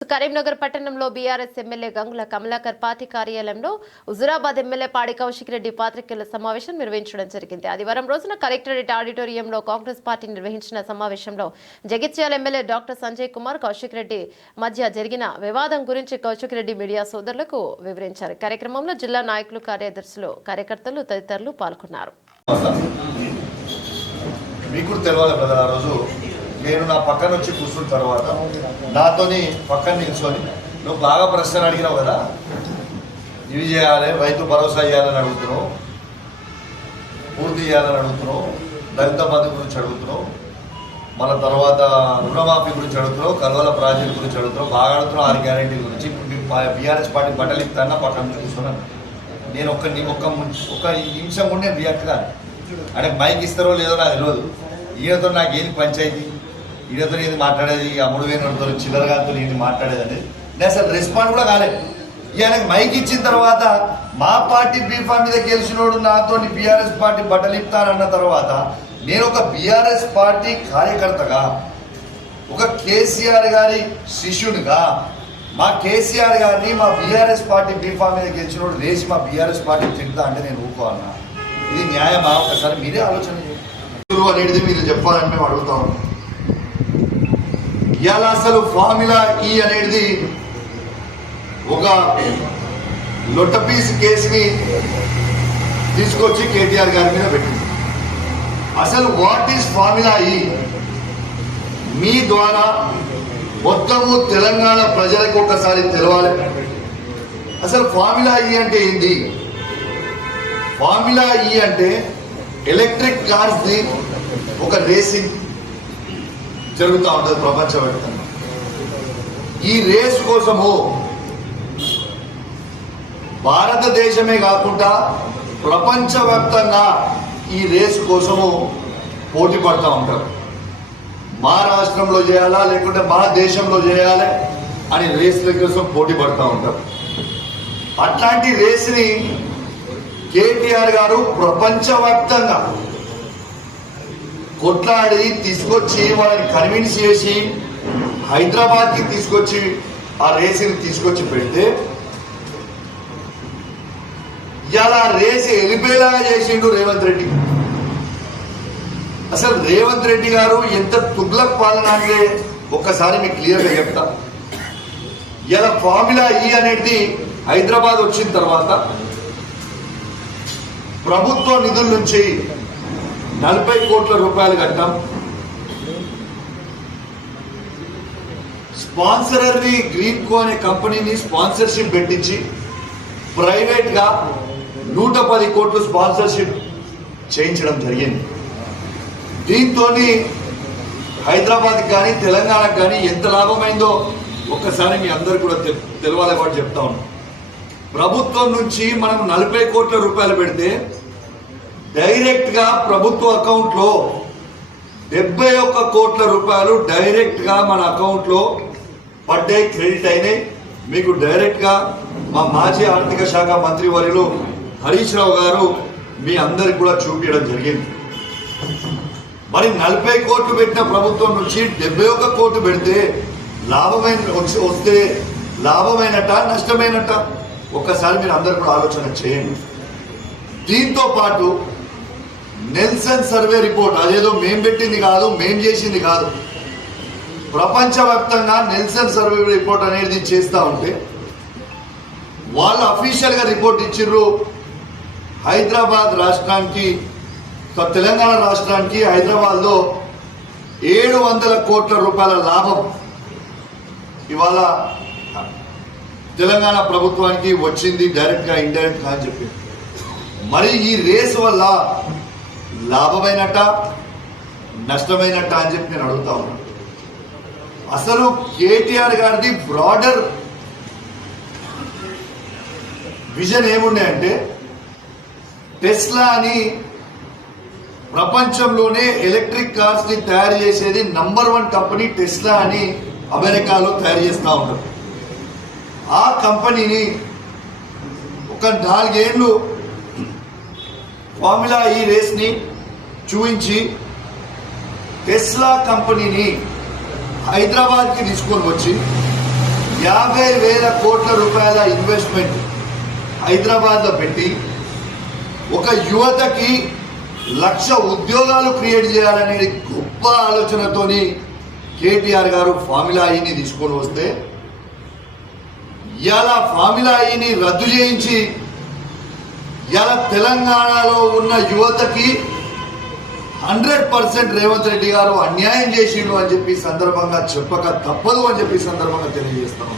కరీంనగర్ పట్టణంలో BRS MLA Gangula Kamalakar party కార్యాలయంలో Huzurabad MLA పాడి కౌశిక్ రెడ్డి పాత్రికేయుల సమావేశం నిర్వహించడం జరిగింది. ఆదివారం రోజున కలెక్టరేట్ ఆడిటోరియంలో కాంగ్రెస్ పార్టీ నిర్వహించిన సమావేశంలో జగిత్యాల ఎమ్మెల్యే డాక్టర్ సంజయ్ కుమార్ కౌశిక్ రెడ్డి మధ్య జరిగిన వివాదం గురించి కౌశిక్ రెడ్డి మీడియా సోదరులకు వివరించారు. కార్యక్రమంలో జిల్లా నాయకులు, కార్యదర్శులు, కార్యకర్తలు తదితరులు పాల్గొన్నారు. నేను నా పక్కన వచ్చి కూర్చున్న తర్వాత నాతోని పక్కన నిల్చొని నువ్వు బాగా ప్రశ్నలు అడిగినావు కదా, ఇవి చేయాలి, రైతు భరోసా ఇవ్వాలని అడుగుతున్నావు, పూర్తి చేయాలని అడుగుతున్నావు, దళిత బంధు గురించి అడుగుతున్నావు, మన తర్వాత రుణమాఫీ గురించి అడుగుతున్నావు, కల్వల ప్రాజెక్టు గురించి అడుగుతున్నావు, బాగా అడుగుతున్నావు, 6 గ్యారెంటీ గురించి. బీఆర్ఎస్ పార్టీ బట్టలు ఇస్తానా పక్కన నుంచి కూర్చున్నాను. నేను ఒక్క నిమిషం కూడా నేను రియాక్ట్ కాదు. అంటే మైక్ ఇస్తారో లేదో నాకు తెలియదు. ఈయనతో నాకేంది పంచాయతీ, ఈయనతో ఏది మాట్లాడేది, ఆ 3,000 చిల్లరగాతో ఏంటి మాట్లాడేది అనేది నేను అసలు రెస్పాండ్ కూడా కాలేదు. ఈయనకు మైక్ ఇచ్చిన తర్వాత మా పార్టీ బీఫామ్ మీద గెలిచినోడు నాతో బీఆర్ఎస్ పార్టీ బట్టలు ఇస్తానన్న తర్వాత నేను ఒక బీఆర్ఎస్ పార్టీ కార్యకర్తగా, ఒక కేసీఆర్ గారి శిష్యునిగా, మా కేసీఆర్ గారిని మా బీఆర్ఎస్ పార్టీ బీఫామ్ మీద గెలిచినోడు లేచి మా బీఆర్ఎస్ పార్టీ తింటా అంటే నేను ఊరుకోవాలన్నా? ఇది న్యాయమా? ఒకసారి మీరే ఆలోచన అనేది మీరు చెప్పాలని మేము అడుగుతా ఉన్నాం. ఇవాళ అసలు ఫార్ములా ఈ అనేది ఒక లొట్టపీస్ కేసుని తీసుకొచ్చి కేటీఆర్ గారి మీద పెట్టింది. అసలు వాట్ ఈస్ ఫార్ములా ఈ? మీ ద్వారా మొత్తము తెలంగాణ ప్రజలకు ఒకసారి తెలవాలి. అసలు ఫార్ములా ఈ అంటే ఏంది? ఫార్ములా ఈ అంటే ఎలక్ట్రిక్ కార్స్ ది ఒక రేసింగ్ జరుగుతూ ఉంటుంది ప్రపంచవ్యాప్తంగా. ఈ రేస్ కోసము భారతదేశమే కాకుండా ప్రపంచవ్యాప్తంగా ఈ రేసు కోసము పోటీ పడుతూ ఉంటారు. మా రాష్ట్రంలో చేయాలా లేకుంటే మా దేశంలో చేయాలి అని రేసుల కోసం పోటీ పడుతూ ఉంటారు. అట్లాంటి రేసుని కేటీఆర్ గారు ప్రపంచవ్యాప్తంగా కొట్లాడి తీసుకొచ్చి వాళ్ళని కన్విన్స్ చేసి హైదరాబాద్కి తీసుకొచ్చి ఆ రేసుని తీసుకొచ్చి పెడితే ఇలా రేసు వెళ్ళిపోయేలాగా చేసిండు రేవంత్ రెడ్డి. అసలు రేవంత్ రెడ్డి గారు ఎంత తుగ్లక్ పాలన అంటే ఒక్కసారి మీకు క్లియర్గా చెప్తా. ఇలా ఫార్ములా ఈ అనేది హైదరాబాద్ వచ్చిన తర్వాత ప్రభుత్వ నిధుల నుంచి 40 కోట్ల రూపాయలు కట్టాం. స్పాన్సరర్ని గ్రీన్కో అనే కంపెనీని స్పాన్సర్షిప్ పెట్టించి ప్రైవేట్గా 110 కోట్లు స్పాన్సర్షిప్ చేయించడం జరిగింది. దీంతో హైదరాబాద్కి కానీ తెలంగాణకు కానీ ఎంత లాభమైందో ఒక్కసారి మీ అందరు కూడా తెలవాలి వాడు చెప్తా ఉన్నాం. ప్రభుత్వం నుంచి మనం 40 కోట్ల రూపాయలు పెడితే డైరెక్ట్ గా ప్రభుత్వ అకౌంట్ లో 71 కోట్ల రూపాయలు డైరెక్ట్ గా మన అకౌంట్ లో పడ్డాయి, క్రెడిట్ అయినాయి. మీకు డైరెక్ట్ గా మా మాజీ ఆర్థిక శాఖ మంత్రి వర్యులు హరీష్ రావు గారు మీ అందరికి కూడా చూపించడం జరిగింది. మరి 40 కోట్లు పెట్టిన ప్రభుత్వం నుంచి 71 కోట్లు పెడితే వస్తే లాభమైనట్ట నష్టమైనట్ట? ఒక్కసారి మీరు అందరు కూడా ఆలోచన చేయండి. దీంతో పాటు నెల్సన్ సర్వే రిపోర్ట్, అదేదో మేం పెట్టింది కాదు, మేం చేసింది కాదు, ప్రపంచవ్యాప్తంగా నెల్సన్ సర్వే రిపోర్ట్ అనేది చేస్తూ ఉంటే వాళ్ళు అఫీషియల్గా రిపోర్ట్ ఇచ్చిర్రు. హైదరాబాద్ రాష్ట్రానికి, తెలంగాణ రాష్ట్రానికి హైదరాబాద్లో 700 కోట్ల రూపాయల లాభం ఇవాళ తెలంగాణ ప్రభుత్వానికి వచ్చింది, డైరెక్ట్ గా ఇండైరెక్ట్ గా అని చెప్పి. మరి ఈ రేసు వల్ల లాభమైనట్ట నష్టమైనట్ట అని చెప్పి నేను అడుగుతా ఉన్నాను. అసలు కేటీఆర్ గారిది బ్రాడర్ విజన్ ఏముండే అంటే టెస్లా అని ప్రపంచంలోనే ఎలక్ట్రిక్ కార్స్ ని తయారు చేసేది నంబర్ 1 కంపెనీ టెస్లా అని అమెరికాలో తయారు చేస్తూ ఉంటారు. ఆ కంపెనీని ఒక 4 ఏళ్ళు ఫార్ములా ఈ రేస్ని చూపించి టెస్లా కంపెనీని హైదరాబాద్కి తీసుకొని వచ్చి 50,000 కోట్ల రూపాయల ఇన్వెస్ట్మెంట్ హైదరాబాద్లో పెట్టి ఒక యువతకి 1,00,000 ఉద్యోగాలు క్రియేట్ చేయాలనే గొప్ప ఆలోచనతోని కేటీఆర్ గారు ఫార్ములా ఈని తీసుకొని వస్తే ఇవాళ ఫార్ములా ఈని రద్దు చేయించి ఇవాళ తెలంగాణలో ఉన్న యువతకి 100% రేవంత్ రెడ్డి గారు అన్యాయం చేసిండు అని చెప్పి సందర్భంగా చెప్పక తప్పదు అని చెప్పి సందర్భంగా తెలియజేస్తాం.